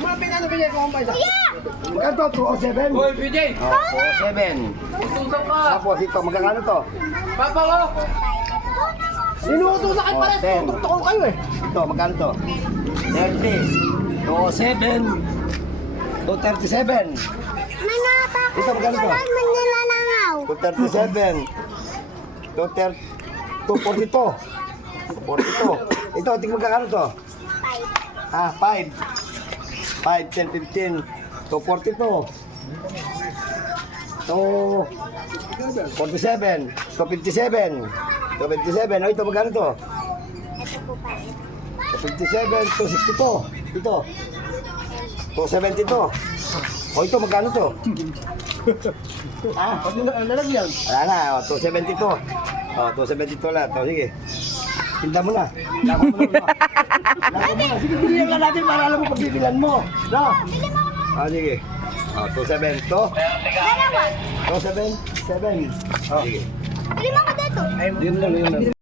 Umapin na bigay ko ang paisa. Magkano to? 207? Hoy, BJ! Oh, 207. Utusan ka! Tapos ito, magkano to? Papa ko! Sinuutusan kayo pare! 10. Tutok ko kayo eh! Ito, magkano to? 30. 207. 237. Ito, magkano to? 237. 242. 42. Ito, tingnan magkano to? 5. 5, 10, 15. 242. 247. 257. 257. O, ito, magkano to? 257, 262. Ito. 272. O, ito, magkano to? Lalagyan. Wala na, o, 272. O, 272 lang. O, sige. Tinda mo na. Lako mo na. Lako mo na. Sige, bigyan lang natin para alam mo pagbibilan mo. No? O, sige. O, 27 to. 277. O, sige. Lima ko dito. Yun lang, yun lang.